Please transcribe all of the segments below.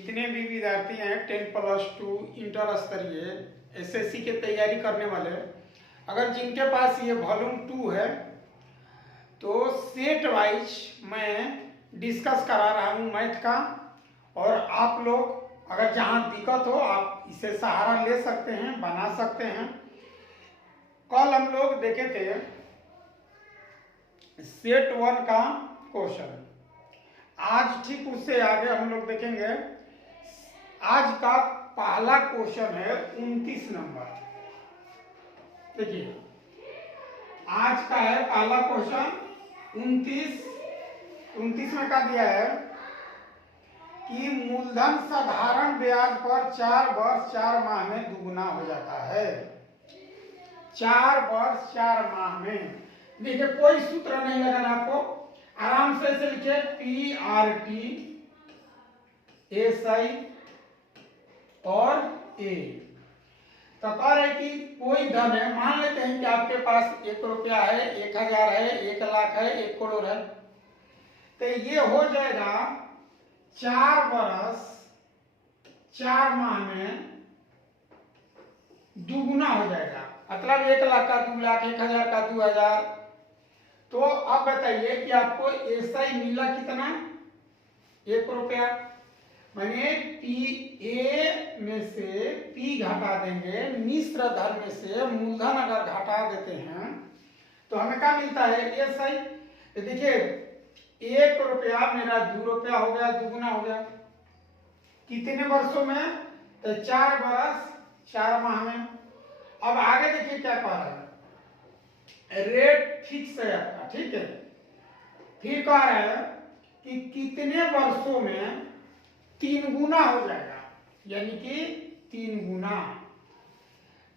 जितने भी विद्यार्थी हैं 10+2 इंटर स्तरीय एसएससी के तैयारी करने वाले, अगर जिनके पास ये वॉल्यूम 2 है तो सेट वाइज मैं डिस्कस करा रहा हूँ मैथ का। और आप लोग अगर जहाँ दिक्कत हो आप इसे सहारा ले सकते हैं, बना सकते हैं। कल हम लोग देखे थे सेट 1 का क्वेश्चन, आज ठीक उससे आगे हम लोग देखेंगे। आज का पहला क्वेश्चन है 29 नंबर। देखिए आज का है पहला क्वेश्चन 29 में क्या दिया है कि मूलधन साधारण ब्याज पर 4 वर्ष 4 माह में दुगुना हो जाता है। 4 वर्ष 4 माह में, देखिए कोई सूत्र नहीं लगाना आपको, आराम से इसे लिखिए PRT SI और A। तो कह रहे कि कोई धन है, मान लेते हैं कि आपके पास 1 रुपया है, 1000 है, 1 लाख है, 1 करोड़ है, तो ये हो जाएगा 4 वर्ष 4 माह में दुगुना हो जाएगा। मतलब 1 लाख का 2 लाख, 1000 का 2000। तो अब बताइए कि आपको एसआई मिला कितना? 1 रुपया। माने पी में से पी घटा देंगे, मिश्र धन में से मूलधन अगर घटा देते हैं तो हमें क्या मिलता है? एसआई। तो देखिए 1 रुपया मेरा 2 रुपया हो गया, दुगुना हो गया। कितने वर्षों में? तो 4 वर्ष 4 माह में। अब आगे देखिए क्या कह रहा है, रेट फिक्स है आपका, ठीक है। फिर कह रहा है कि कितने वर्षों में 3 गुना हो जाएगा, यानी कि 3 गुना।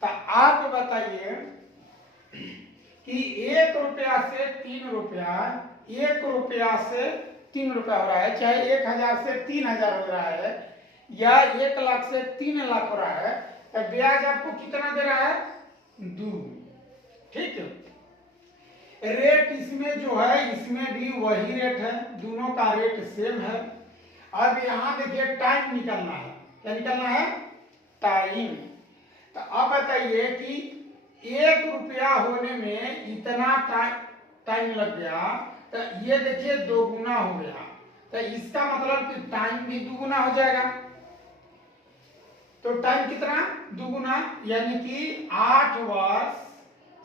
तो आप बताइए कि 1 रुपया से 3 रुपया, 1 रुपया से 3 रुपया हो रहा है, चाहे 1000 से 3000 हो रहा है या 1 लाख से 3 लाख हो रहा है, तो ब्याज आपको कितना दे रहा है? 2। ठीक है। रेट इसमें जो है, इसमें भी वही रेट है, दोनों का रेट सेम है। अब यहां देखिए टाइम निकलना है। क्या निकलना है? टाइम। तो अब बताइए कि 1 रुपया होने में इतना टाइम लग गया, तो ये देखिए 2 गुना हो गया। तो इसका मतलब कि टाइम भी 2 गुना हो जाएगा। तो टाइम कितना? 2 गुना, यानी कि 8 वर्ष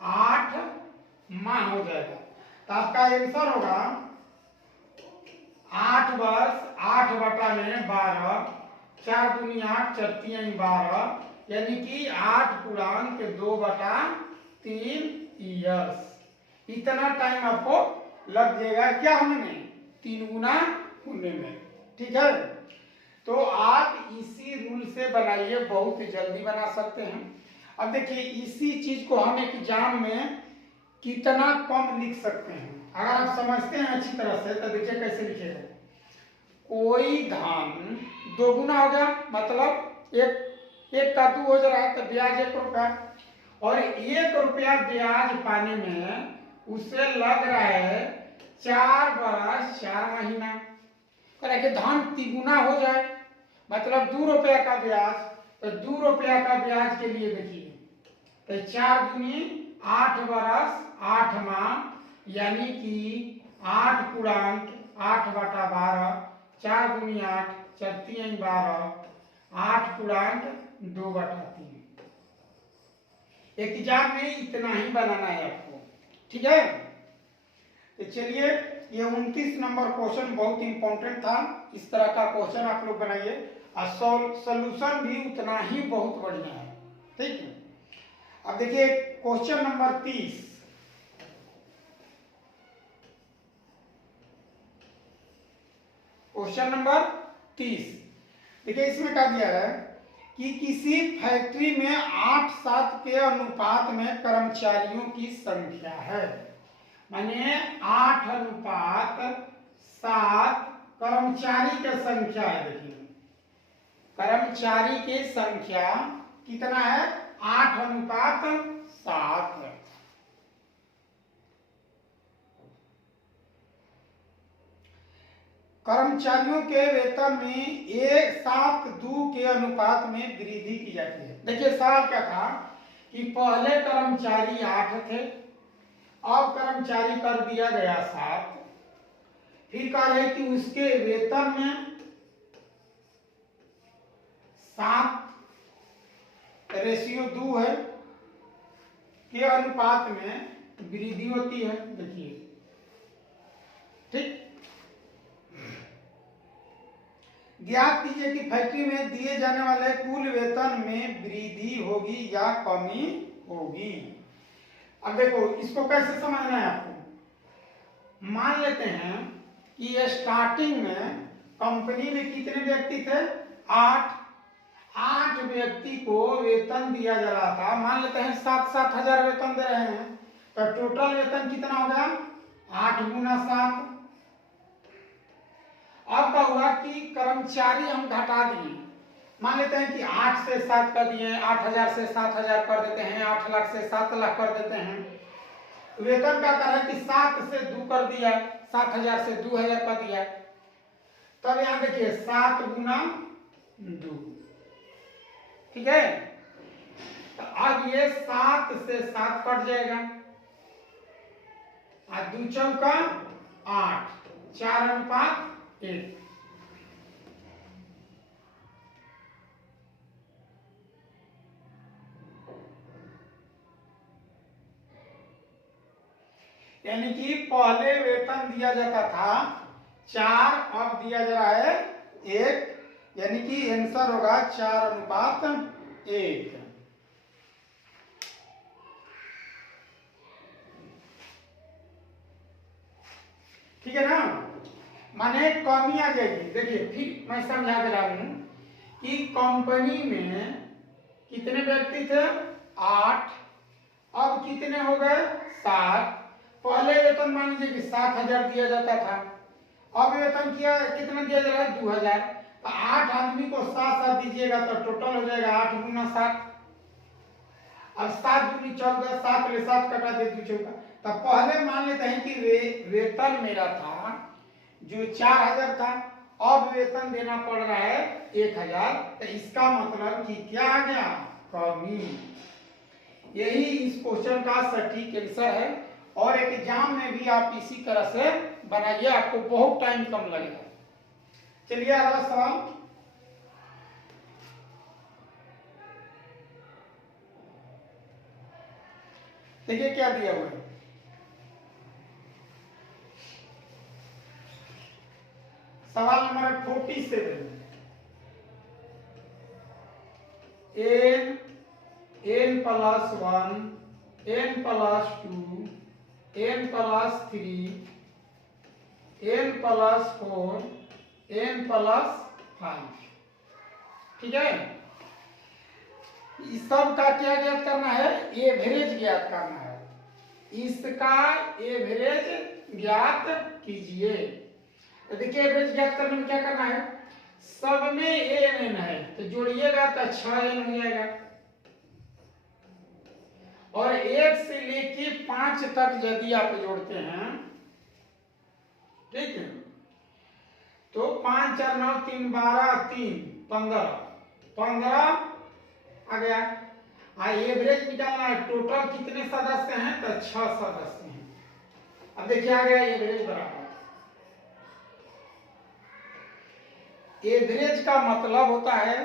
8 माह हो जाएगा। तो आपका आंसर होगा 8 वर्ष 8 बटा में 12, 4 दूनी 8, 4 तीन 12, यानी कि 8 पूर्णांक 2 बटा 3 ईयर्स। इतना टाइम आपको लग जाएगा क्या होने में? 3 गुना होने में। ठीक है। तो आप इसी रूल से बनाइए, बहुत जल्दी बना सकते हैं। अब देखिए इसी चीज को हम एग्जाम में कितना कम लिख सकते हैं, अगर आप समझते हैं अच्छी तरह से। तो देखिए कैसे लिखेगा। कोई धन 2 गुना हो गया, मतलब 1 का 2 हो जा रहा है, तो ब्याज 1 रुपया। और 1 रुपया ब्याज पाने में उसे लग रहा है 4 वर्ष 4 महीना। कि धन 3 गुना हो जाए, मतलब 2 रुपया का ब्याज। तो 2 रुपया का ब्याज के लिए देखिए, तो 4 दूनी 8 वर्ष 8 माह, यानी कि 8 पूर्णांक 8 बटा 12, 4 दूनी 8, 4 तीन 12, 8 पूर्णांक 2 बटा 3। एग्जाम में इतना ही बनाना है आपको, ठीक है। तो चलिए, ये 29 नंबर क्वेश्चन बहुत इंपॉर्टेंट था। इस तरह का क्वेश्चन आप लोग बनाइए, और सॉल्यूशन भी उतना ही बहुत बढ़िया है, ठीक है। अब देखिए क्वेश्चन नंबर 30। क्वेश्चन नंबर 30 देखिए, इसमें क्या दिया है कि किसी फैक्ट्री में 8:7 के अनुपात में कर्मचारियों की संख्या है। माने 8:7 कर्मचारी की संख्या है। देखिए कर्मचारी की संख्या कितना है? 8:7 है। कर्मचारियों के वेतन में 1:7:2 के अनुपात में वृद्धि की जाती है। देखिए सवाल क्या था कि पहले कर्मचारी 8 थे, अब कर्मचारी कर दिया गया 7, फिर कह रहे कि उसके वेतन में 7:2 है के अनुपात में वृद्धि होती है। देखिए ठीक, ज्ञात कीजिए कि फैक्ट्री में दिए जाने वाले कुल वेतन में वृद्धि होगी या कमी होगी। अब देखो इसको कैसे समझना है आपको। मान लेते हैं कि स्टार्टिंग में कंपनी में कितने व्यक्ति थे, 8 व्यक्ति को वेतन दिया जा रहा था। मान लेते हैं 7-7 हजार वेतन दे रहे हैं, तो टोटल वेतन कितना हो गया, 8 गुना 7। अब क्या हुआ कि कर्मचारी हम घटा दिए, मान लेते हैं कि 8 से 7 कर दिए, 8,000 से 7,000 कर देते हैं, 8 लाख से 7 लाख कर देते हैं। वेतन का कहा कि 7 से 2 कर दिया, 7,000 से 2,000 कर दिया। तब यहां देखिए 7 गुना 2, ठीक है। तो अब ये 7 से 7 कट जाएगा, 2 चौका 8, 4:1। यानी कि पहले वेतन दिया जाता था 4, अब दिया जा रहा है 1, यानी कि आंसर होगा 4:1। ठीक है ना, माने कमी आ जाएगी। देखिए फिर मैं समझा दे रहा हूं कि कंपनी में कितने व्यक्ति थे, 8, अब कितने हो गए, 7। पहले वेतन मान लीजिए कि 7,000 दिया जाता था, अब वेतन कितना दिया जा रहा है, 2,000। तो 8 आदमी को 7-7 दीजिएगा तो टोटल हो जाएगा 8 गुना 7। अब 7 दूनी 14, 7 ले 7 कटा दे 2 चौका। तो पहले मान लेते हैं कि वेतन मेरा था जो 4,000 था, अब वेतन देना पड़ रहा है 1,000। तो इसका मतलब कि क्या आ गया, कमी। यही इस क्वेश्चन का सटीक आंसर है, और एग्जाम में भी आप इसी तरह से बनाइए, आपको बहुत टाइम कम लगेगा। चलिए अगला सवाल। देखिए क्या दिया हुआ है, सवाल number 47। n + 1, n + 2, n + 3, n + 4, n + 5। ठीक है, इस सब का क्या ज्ञात करना है, एवरेज ज्ञात करना है। इसका एवरेज ज्ञात कीजिए। तो देखिए एवरेज ज्ञात करने में क्या करना है, सब में n है तो जोड़िएगा तो 6n हो जाएगा, और 1 से लेके 5 तक यदि आप जोड़ते हैं, ठीक है, तो 5 4 9 3 12 3 15 आ गया। एवरेज निकालना है, टोटल कितने सदस्य हैं, तो 6 सदस्य हैं। अब देखिए आ गया एवरेज बराबर। एवरेज का मतलब होता है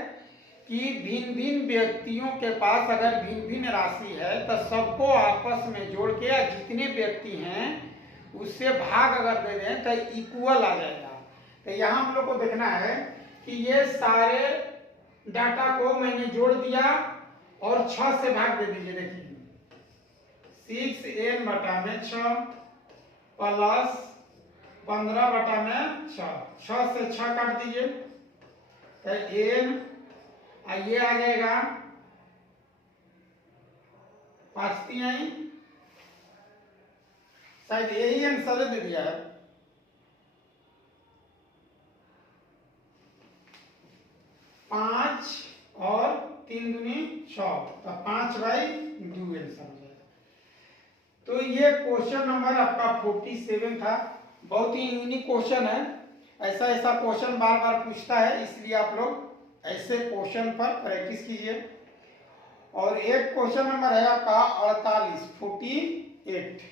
कि भिन्न भिन्न व्यक्तियों के पास अगर भिन्न भिन्न राशि है तो सबको आपस में जोड़ के, या जितने व्यक्ति हैं उससे भाग अगर दे दें तो इक्वल आ जाएगा। तो यहाँ हम लोग को देखना है कि ये सारे डाटा को मैंने जोड़ दिया और 6 से भाग दे दीजिए। देखिए 6n/6 प्लस 15/6, 6 से 6 काट दीजिए तो n, ये आ जाएगा 5 3 शायद यही आंसर दे दिया है। 5 और 3 दूनी 6, तो 5/2 आंसर हो जाएगा। तो ये क्वेश्चन नंबर आपका 47 था। बहुत ही यूनिक क्वेश्चन है, ऐसा ऐसा क्वेश्चन बार बार पूछता है, इसलिए आप लोग ऐसे क्वेश्चन पर प्रैक्टिस कीजिए। और एक क्वेश्चन नंबर है आपका 48।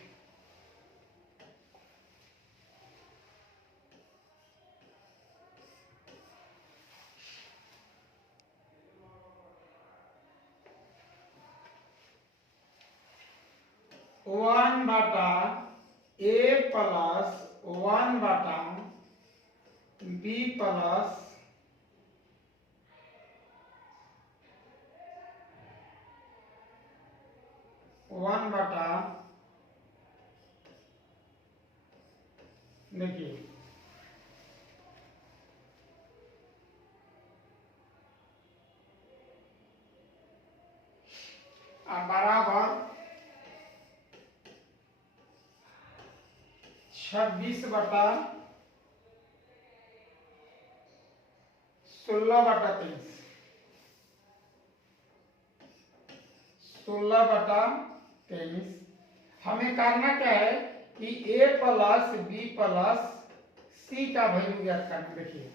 1/a+1/b प्लस 1/, देखिए बराबर 26/16/23। 16/23। हमें करना क्या है कि a प्लस बी प्लस सी का वैल्यू ज्ञात करना। देखिए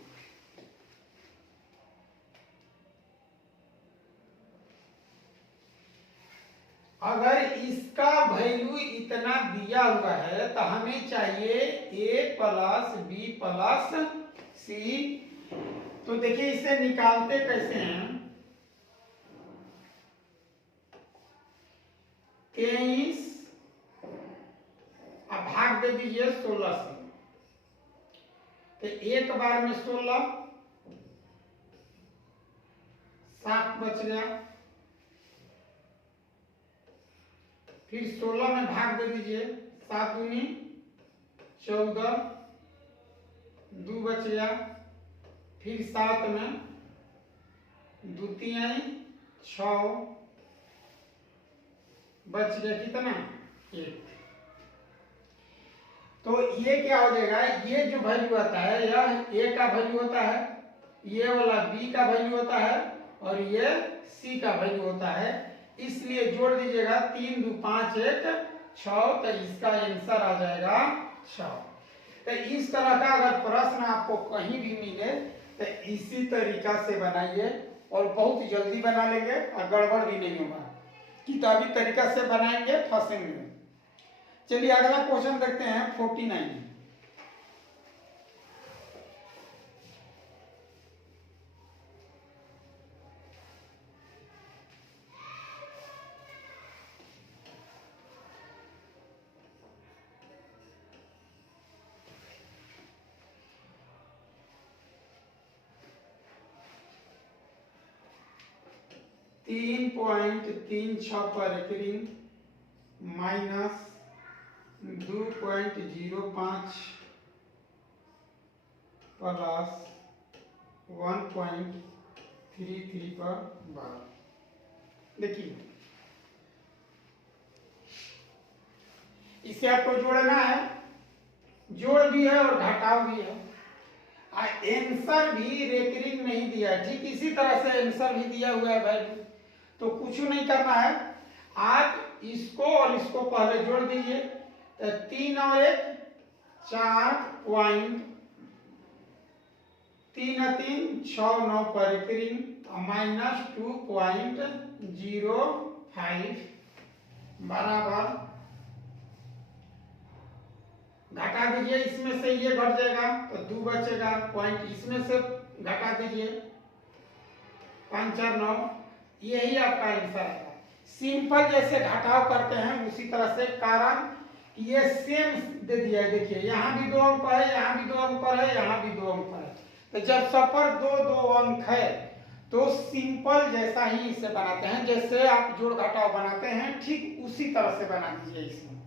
अगर इसका वैल्यू इतना दिया हुआ है तो हमें चाहिए a प्लस बी प्लस सी। तो देखिए इसे निकालते कैसे हैं। 23 अब भाग दे दीजिए 16 से, तो एक बार में 16, 7 बच गया। फिर 16 में भाग दे दीजिए, 7 दूनी 14, 2 बच गया। फिर 7 में 2 तिहाई 6 बच गया, कितना 1। तो ये क्या हो जाएगा, ये जो वैल्यू आता है यह a का वैल्यू होता है, ये वाला b का वैल्यू होता है और ये c का वैल्यू होता है। इसलिए जोड़ दीजिएगा 3 2 5 1 6, तो इसका आंसर आ जाएगा 6। तो इस तरह का अगर प्रश्न आपको कहीं भी मिले तो इसी तरीका से बनाइए और बहुत जल्दी बना लेंगे और गड़बड़ भी नहीं होगा। किताबी तरीका से बनाएंगे फंसेंगे। चलिए अगला क्वेश्चन देखते हैं 49। -3.36 पर एकरिंग -2.05 प्लस 1.33 पर बार। देखिए इसे आपको जोड़ना है, जोड़ भी है और घटाव भी है। आंसर भी रेकरिंग नहीं दिया है, ठीक इसी तरह से आंसर भी दिया हुआ है वैल्यू। तो कुछ नहीं करना है, आप इसको और इसको पहले जोड़ दीजिए। 3 और 1 4.3 3 6 9 पर एकरिंग -2.05 बराबर, घटा दीजिए, इसमें से ये घट जाएगा तो 2 बचेगा, पॉइंट इसमें से घटा दीजिए 5 4 9, यही आपका आंसर है। सिंपल जैसे घटाव करते हैं उसी तरह से, कारण ये सेम दे दिया है। देखिए यहाँ भी 2 अंक है, यहाँ भी 2 अंक है, यहाँ भी 2 अंक है। तो जब सब पर 2 2 अंक है तो सिंपल जैसा ही इसे बनाते हैं, जैसे आप जोड़ घटाव बनाते हैं ठीक उसी तरह से बना दीजिए इसमें।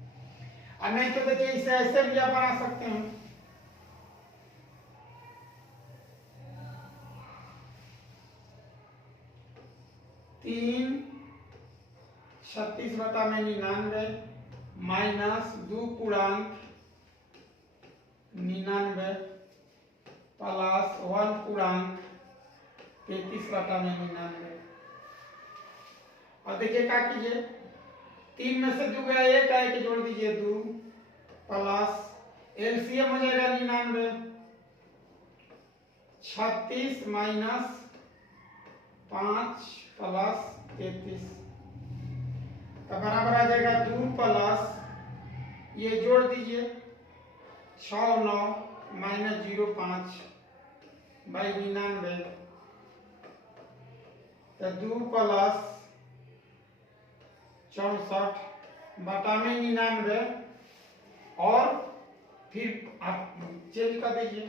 और नहीं तो देखिए इसे ऐसे भी आप बना सकते हैं। तीन 36/99 -2 पूर्णांक 99 प्लस 1 पूर्णांक 33/99। और देखिए क्या कीजिए, 3 में से 2 गया 1 आए के जोड़ दीजिए 2 प्लस एलसीएम हो जाएगा 99 36 माइनस 5 प्लस 33, तो बराबर आ जाएगा 2 प्लस ये जोड़ दीजिए 6 9 माइनस 0 5 बाई 99, तो 2 प्लस 64 बटा में 99 और फिर आप चेंज कर दीजिए।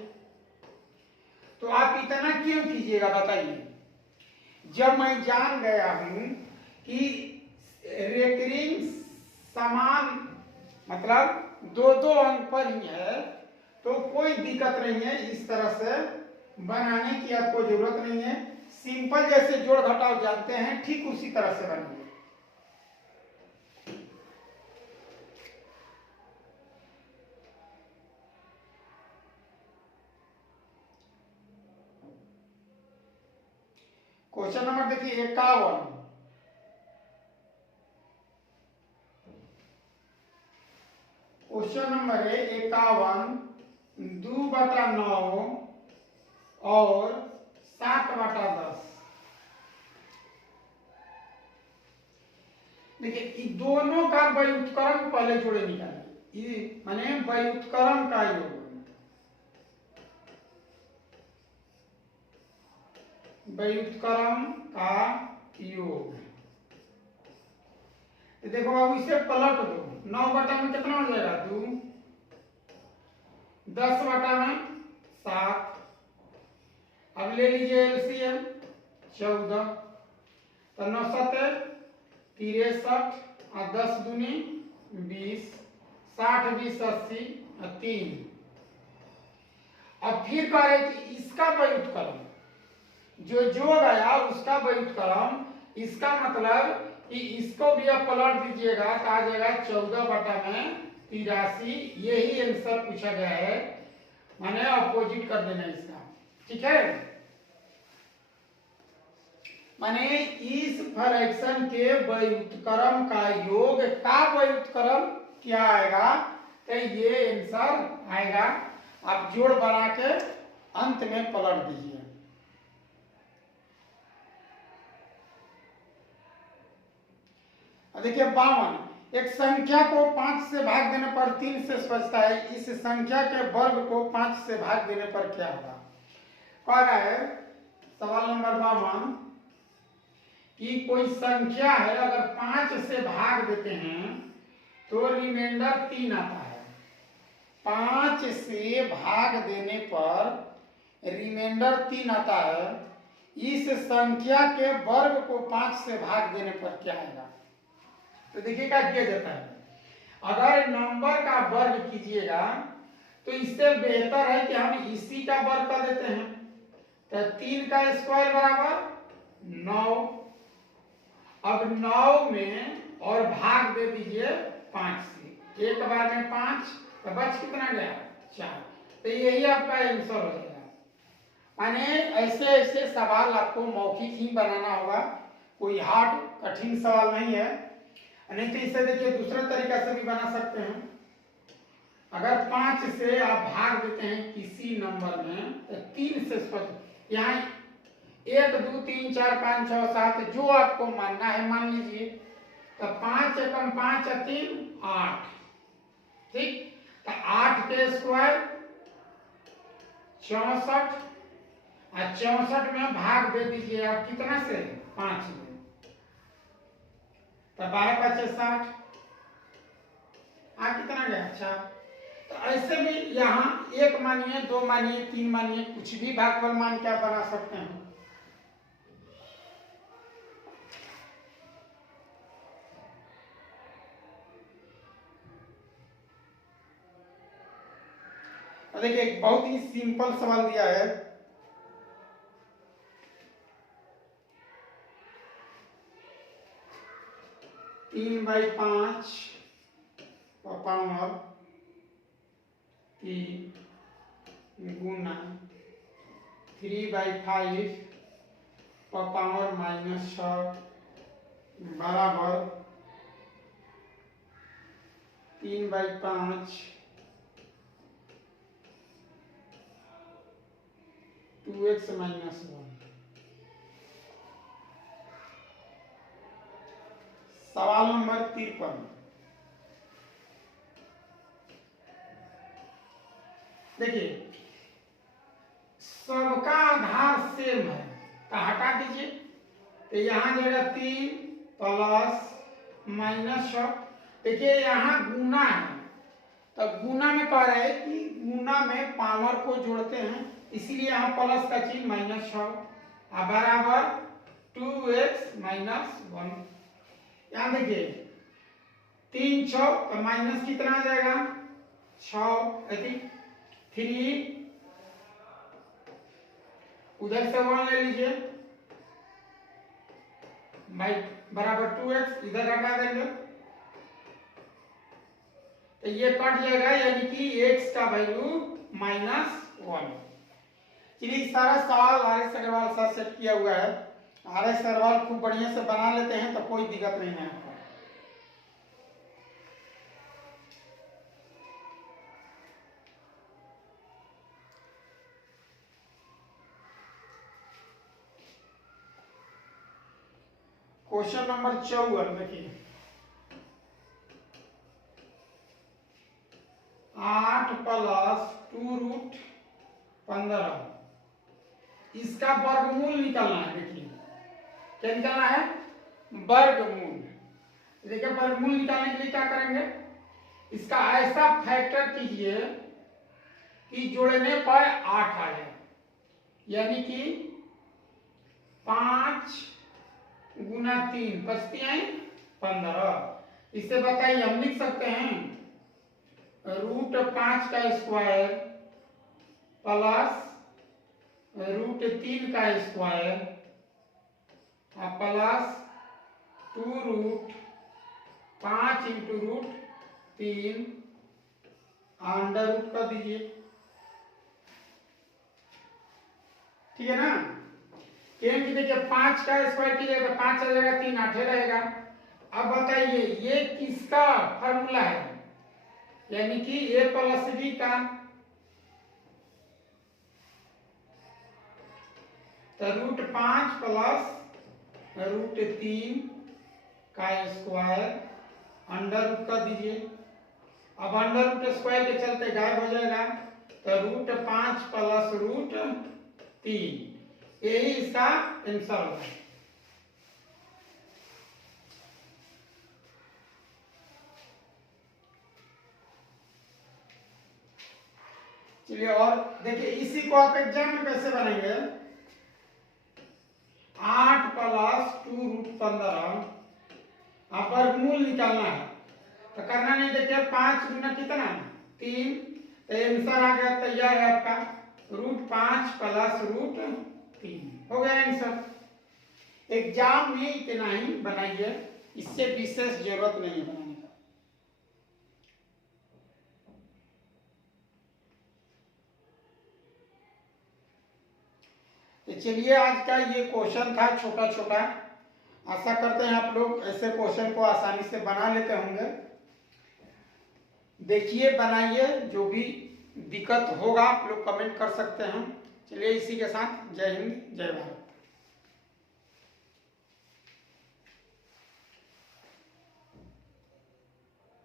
तो आप इतना क्यों कीजिएगा बताइए, जब मैं जान गया हूं कि रेकरिंग समान मतलब दो दो अंक पर ही है, तो कोई दिक्कत नहीं है, इस तरह से बनाने की आपको जरूरत नहीं है। सिंपल जैसे जोड़ घटाव जानते हैं ठीक उसी तरह से बनाइए। क्वेश्चन नंबर देखिए 51, क्वेश्चन नंबर है 51, 2/9 और 7/10। देखिए दोनों का व्युत्क्रम पहले जोड़े निकालिए, माने व्युत्क्रम का योग, व्युत्क्रम का योग। देखो बाबू इसे पलट दो, 9 बटा में कितना हो जाएगा 2, 10 बटा में 7, अब ले लीजिए एलसीएम 14, तो 9 7 63 और 10 दूनी 20, 60 20 80 और 3। अब फिर कह रहे कि इसका व्युत्क्रम जो जोड़ आया उसका व्युत्क्रम, इसका मतलब कि इसको भी आप पलट दीजिएगा तो आ जाएगा 14 बटा में 83। यही आंसर पूछा गया है, माने अपोजिट कर देना इसका, ठीक है। माने इस फ्रैक्शन के व्युत्क्रम का योग का व्युत्क्रम क्या आएगा, तो ये आंसर आएगा। आप जोड़ बना के अंत में पलट दीजिए। देखिए 52, एक संख्या को 5 से भाग देने पर 3 से बचता है, इस संख्या के वर्ग को 5 से भाग देने पर क्या होगा। कह रहा है सवाल नंबर 52 कि कोई संख्या है, अगर 5 से भाग देते हैं तो रिमाइंडर 3 आता है। 5 से भाग देने पर रिमाइंडर 3 आता है, इस संख्या के वर्ग को 5 से भाग देने पर क्या आएगा। तो देखिए क्या किया जाता है, अगर नंबर का वर्ग कीजिएगा तो इससे बेहतर है कि हम इसी का वर्ग कर देते हैं। तो 3 का स्क्वायर बराबर 9, अब 9 में और भाग दे दीजिए 5 से, एक बार में 5, तो बच कितना गया 4। तो यही आपका आंसर हो जाएगा। माने ऐसे ऐसे सवाल आपको मौखिक ही बनाना होगा, कोई हार्ड कठिन सवाल नहीं है। नहीं तो इसे देखिए दूसरे तरीका से भी बना सकते हैं। अगर 5 से आप भाग देते हैं किसी नंबर में तो 3 से स्पष्ट, यहाँ 1 2 3 4 5 6 7 जो आपको मानना है मान लीजिए। तो 5 एकम 5 और 3 8, ठीक। तो 8 के स्क्वायर 64, और 64 में भाग दे दीजिए आप कितना से 5 में, तो 12 5 60, कितना गया 4। तो ऐसे भी यहाँ 1 मानिए 2 मानिए 3 मानिए, कुछ भी भागफल मान के आप बना सकते हैं। देखिए एक बहुत ही सिंपल सवाल दिया है, तीन बाई 5 पावर 3 गुना 3/5 पावर -6 बराबर 3/5 2x माइनस 1। सवाल नंबर 53। देखिए सबका आधार सेम है तो हटा दीजिए, तो यहाँ जाएगा 3 प्लस माइनस 6। देखिए यहाँ गुना है तो गुना में कह रहे हैं कि गुना में पावर को जोड़ते हैं, इसीलिए यहाँ प्लस का चिन्ह माइनस 6 बराबर 2x माइनस 1। यहाँ देखिए 3 6 तो माइनस कितना आ जाएगा 6, 3 उधर से 1 ले लीजिए बराबर 2x, इधर हटा देंगे तो ये कट जाएगा, यानी कि x का वैल्यू -1। चलिए सारा सवाल आर.एस. अग्रवाल सर सेट किया हुआ है। आर.एस. अग्रवाल खूब बढ़िया से बना लेते हैं तो कोई दिक्कत नहीं है आपको। क्वेश्चन नंबर 54 देखिए 8 प्लस 2 रूट 15, इसका वर्गमूल निकालना है। देखिए क्या निकालना है, वर्गमूल। देखिए वर्गमूल निकालने के लिए क्या करेंगे, इसका ऐसा फैक्टर कीजिए कि जोड़ने पर 8 आ जाए, यानी कि 5 गुना 3 बचती है 15। इससे बताइए हम लिख सकते हैं √5 का स्क्वायर प्लस √3 का square plus 2 root 5 into √3 under root कर दीजिए, ठीक है ना। क्योंकि देखिए 5 का स्क्वायर कीजिएगा तो 5 आ जाएगा, 3 8 रहेगा। अब बताइए ये किसका फॉर्मूला है, यानी कि a प्लस b का, तो √5 प्लस √3 का स्क्वायर अंडर रूट कर दीजिए। अब अंडर रूट स्क्वायर के चलते गायब हो जाएगा, तो √5 प्लस √3, यही इसका आंसर होगा। चलिए और देखिए इसी को आप एग्जाम में कैसे बनेंगे, 8 प्लस 2 रूट 15 आप वर्गमूल निकालना है तो करना नहीं। देखिए 5 गुना कितना 3, तो आंसर आ गया, तैयार है आपका √5 प्लस √3 हो गया आंसर। एग्जाम में इतना ही बनाइए, इससे विशेष जरूरत नहीं है बनाने का। तो चलिए आज का ये क्वेश्चन था छोटा छोटा, आशा करते हैं आप लोग ऐसे क्वेश्चन को आसानी से बना लेते होंगे। देखिए बनाइए, जो भी दिक्कत होगा आप लोग कमेंट कर सकते हैं। चलिए इसी के साथ जय हिंद जय भारत।